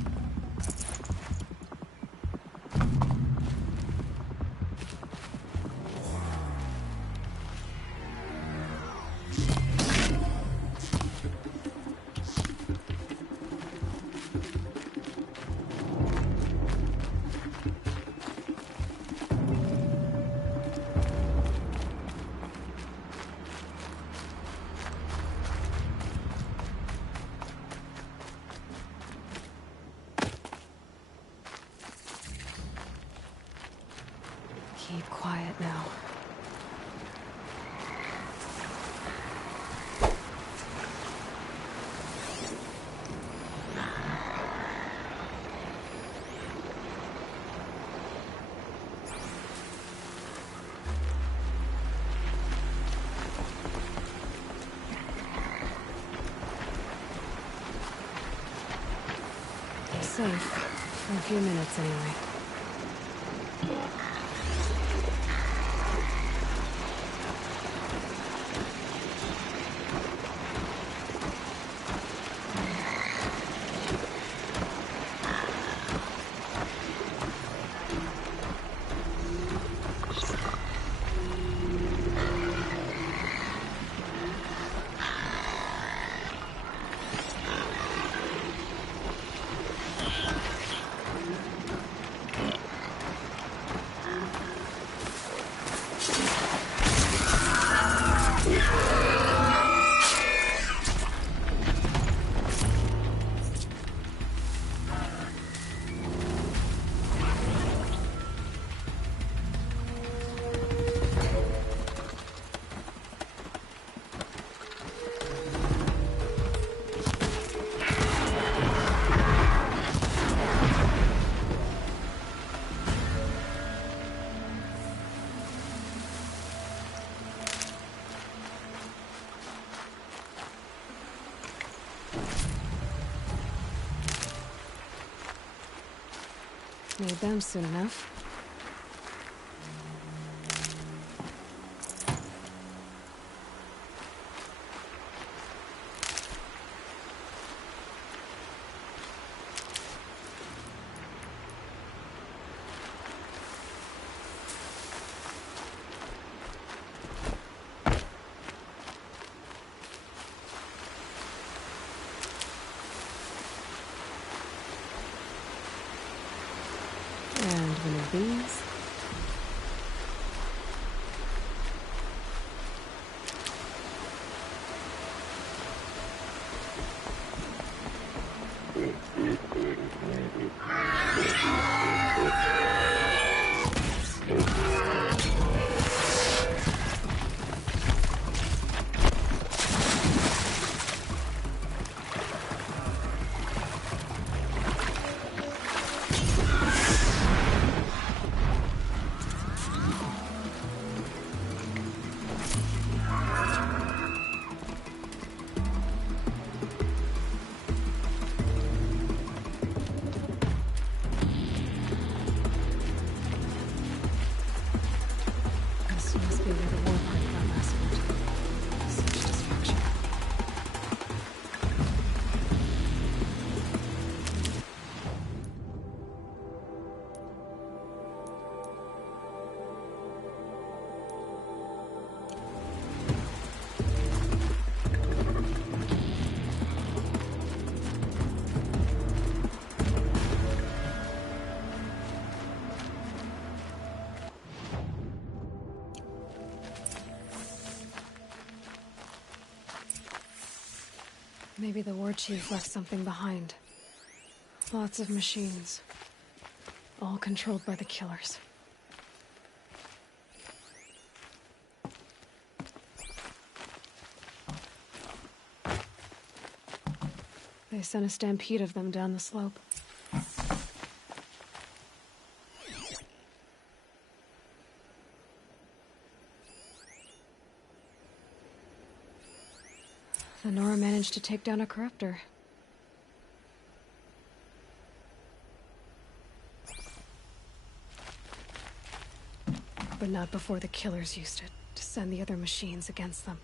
Keep quiet now. Safe. For a few minutes, anyway. Need them soon enough. And one of these. Maybe the war chief left something behind. Lots of machines. All controlled by the killers. They sent a stampede of them down the slope. The Nora managed to take down a corruptor. But not before the killers used it to send the other machines against them.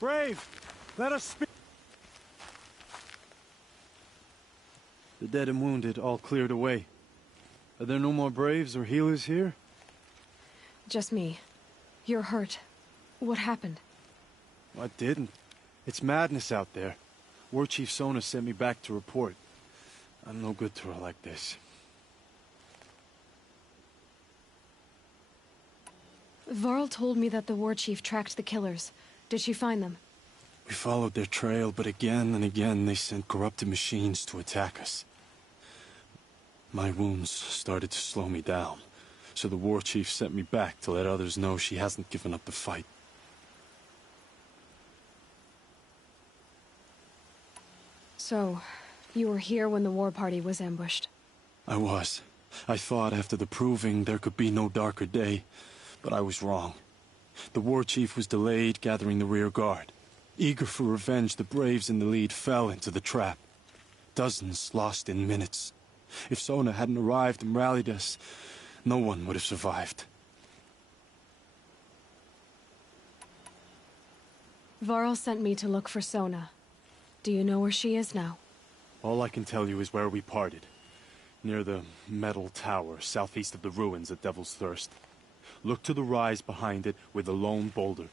Brave! Let us speak! The dead and wounded all cleared away. Are there no more Braves or healers here? Just me. You're hurt. What happened? I didn't. It's madness out there. War Chief Sona sent me back to report. I'm no good to her like this. Varl told me that the War Chief tracked the killers. Did she find them? We followed their trail, but again and again they sent corrupted machines to attack us. My wounds started to slow me down, so the War Chief sent me back to let others know she hasn't given up the fight. So, you were here when the war party was ambushed? I was. I thought after the proving there could be no darker day, but I was wrong. The War Chief was delayed gathering the rear guard. Eager for revenge, the Braves in the lead fell into the trap. Dozens lost in minutes. If Sona hadn't arrived and rallied us, no one would have survived. Varl sent me to look for Sona. Do you know where she is now? All I can tell you is where we parted. Near the metal tower, southeast of the ruins at Devil's Thirst. Look to the rise behind it with a lone boulder.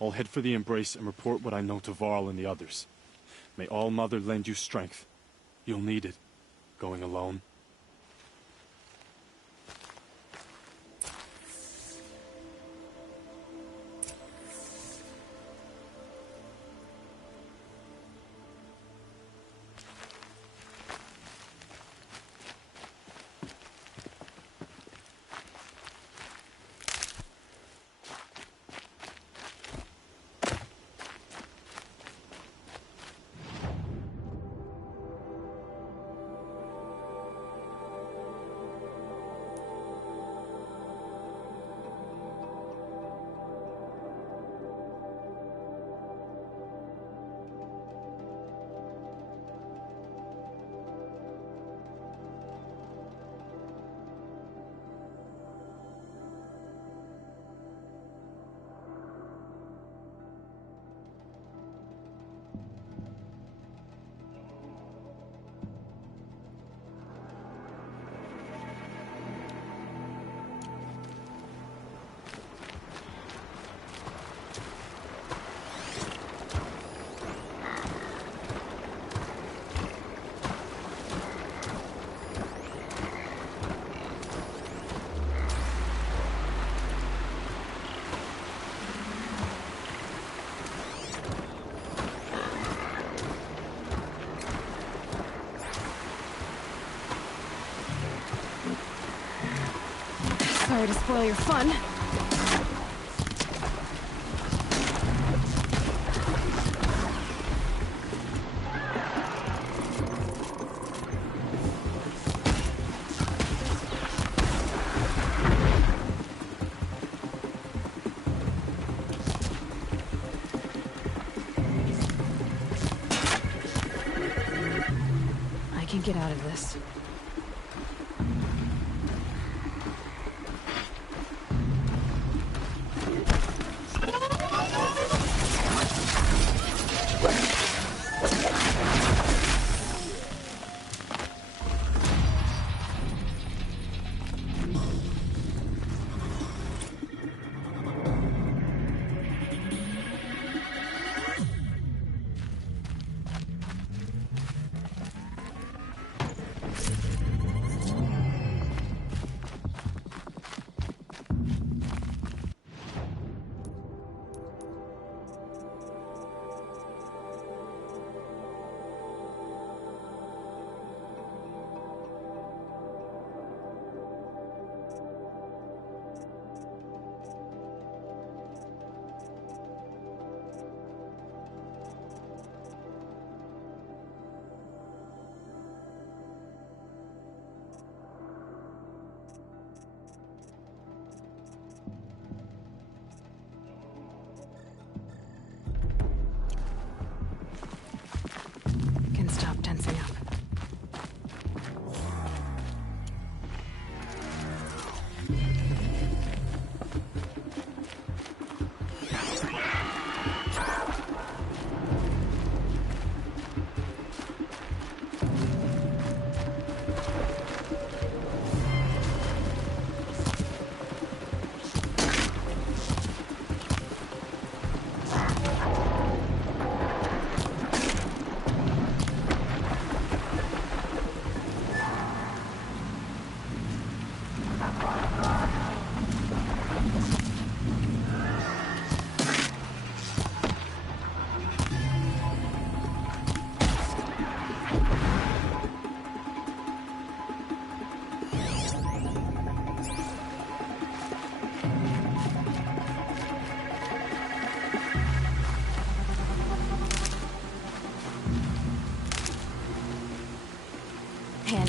I'll head for the Embrace and report what I know to Varl and the others. May All Mother lend you strength. You'll need it, going alone. Sorry to spoil your fun. I can get out of this.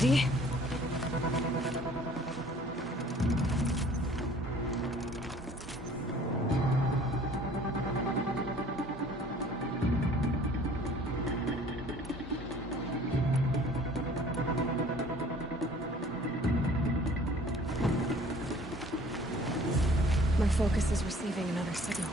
Ready? My focus is receiving another signal.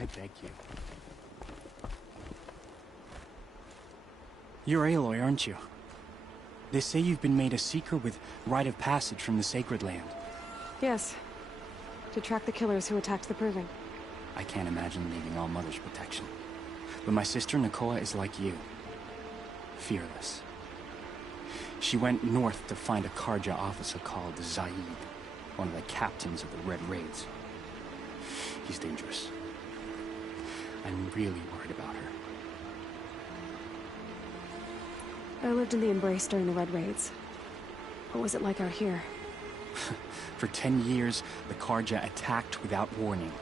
I beg you. You're Aloy, aren't you? They say you've been made a seeker with rite of passage from the Sacred Land. Yes. To track the killers who attacked the Proving. I can't imagine leaving All Mother's protection. But my sister Nakoa is like you. Fearless. She went north to find a Carja officer called Zaid, one of the captains of the Red Raids. He's dangerous. I'm really worried about her. I lived in the Embrace during the Red Raids. What was it like out here? For 10 years, the Carja attacked without warning.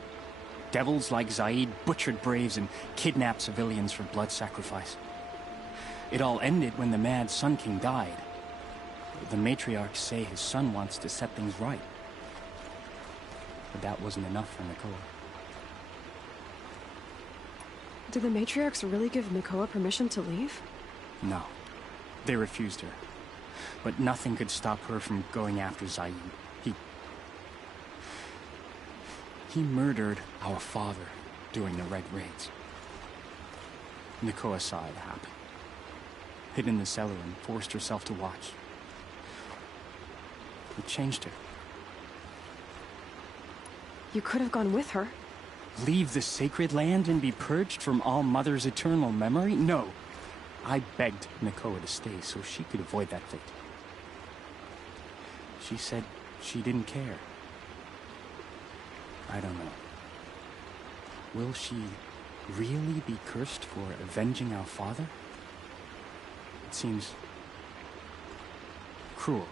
Devils like Zaid butchered Braves and kidnapped civilians for blood sacrifice. It all ended when the mad Sun King died. The matriarchs say his son wants to set things right. But that wasn't enough for Nakoa. Did the matriarchs really give Nakoa permission to leave? No. They refused her. But nothing could stop her from going after Zaid. He murdered our father during the Red Raids. Nakoa saw it happen. Hid in the cellar and forced herself to watch. It changed her. You could have gone with her. Leave the Sacred Land and be purged from All Mother's eternal memory? No. I begged Nakoa to stay so she could avoid that fate. She said she didn't care. I don't know. Will she really be cursed for avenging our father? It seems cruel.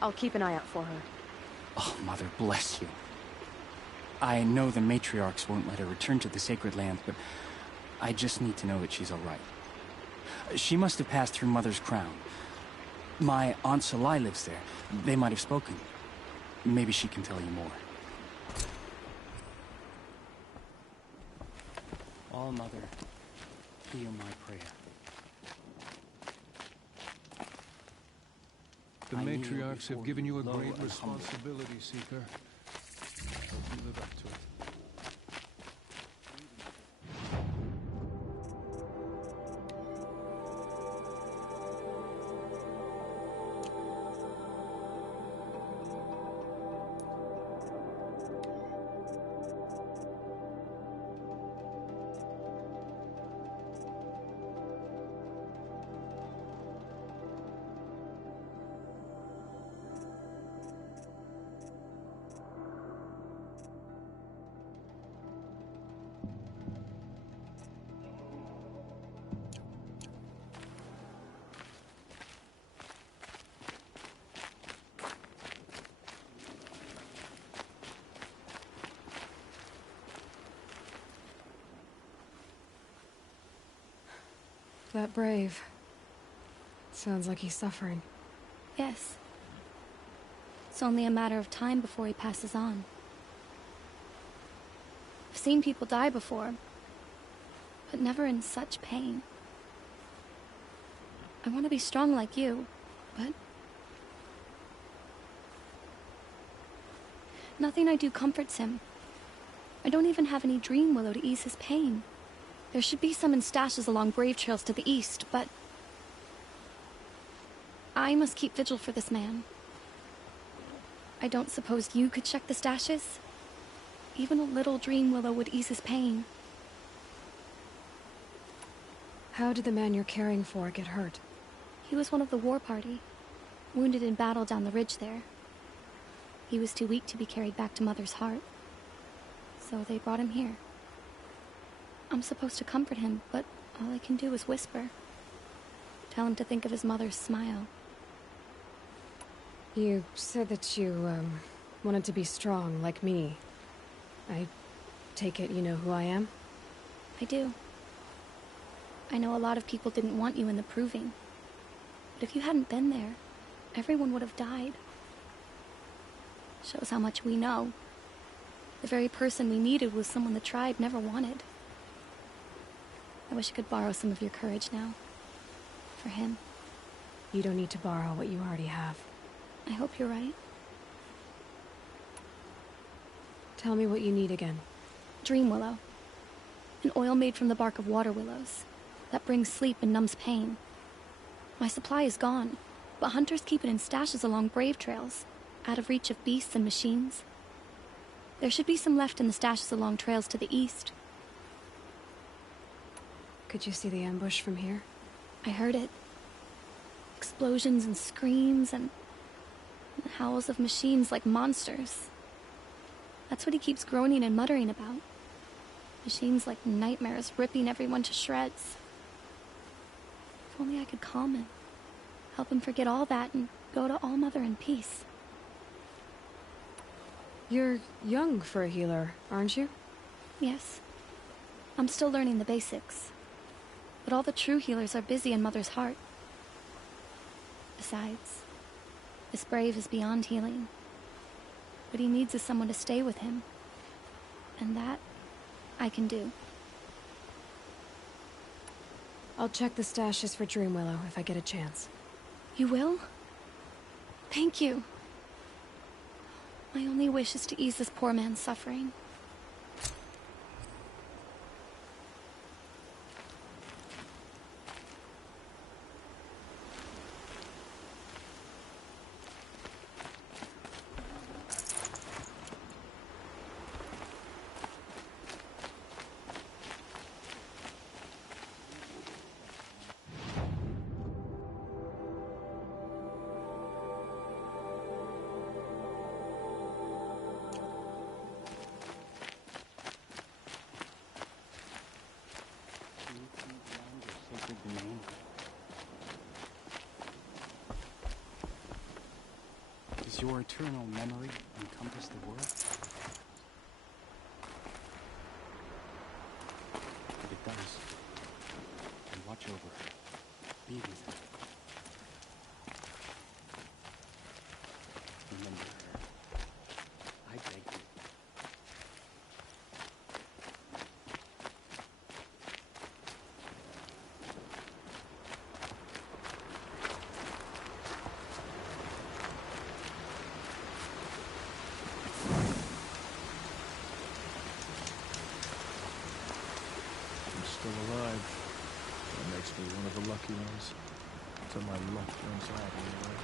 I'll keep an eye out for her. Oh, Mother, bless you. I know the matriarchs won't let her return to the Sacred Land, but I just need to know that she's all right. She must have passed through Mother's crown. My Aunt Salai lives there. They might have spoken. Maybe she can tell you more. All Mother, hear my prayer. The matriarchs have given you a great responsibility, Seeker. I hope you live up to it. That brave. Sounds like he's suffering. Yes. It's only a matter of time before he passes on. I've seen people die before, but never in such pain. I want to be strong like you, but... nothing I do comforts him. I don't even have any dream willow to ease his pain. There should be some in stashes along brave trails to the east, but... I must keep vigil for this man. I don't suppose you could check the stashes? Even a little dream willow would ease his pain. How did the man you're caring for get hurt? He was one of the war party, wounded in battle down the ridge there. He was too weak to be carried back to Mother's heart, so they brought him here. I'm supposed to comfort him, but all I can do is whisper. Tell him to think of his mother's smile. You said that you, wanted to be strong, like me. I take it you know who I am? I do. I know a lot of people didn't want you in the Proving. But if you hadn't been there, everyone would have died. Shows how much we know. The very person we needed was someone the tribe never wanted. I wish I could borrow some of your courage now. For him. You don't need to borrow what you already have. I hope you're right. Tell me what you need again. Dream willow. An oil made from the bark of water willows. That brings sleep and numbs pain. My supply is gone, but hunters keep it in stashes along brave trails, out of reach of beasts and machines. There should be some left in the stashes along trails to the east. Could you see the ambush from here? I heard it. Explosions and screams and howls of machines like monsters. That's what he keeps groaning and muttering about. Machines like nightmares ripping everyone to shreds. If only I could calm him. Help him forget all that and go to All Mother in peace. You're young for a healer, aren't you? Yes. I'm still learning the basics. But all the true healers are busy in Mother's heart. Besides, this brave is beyond healing. What he needs is someone to stay with him. And that, I can do. I'll check the stashes for Dream Willow if I get a chance. You will? Thank you. My only wish is to ease this poor man's suffering. Does your eternal memory encompass the world? If it does, then watch over her. Be with her. Remember her. I beg you. Still alive. That makes me one of the lucky ones. Until my luck runs out anyway.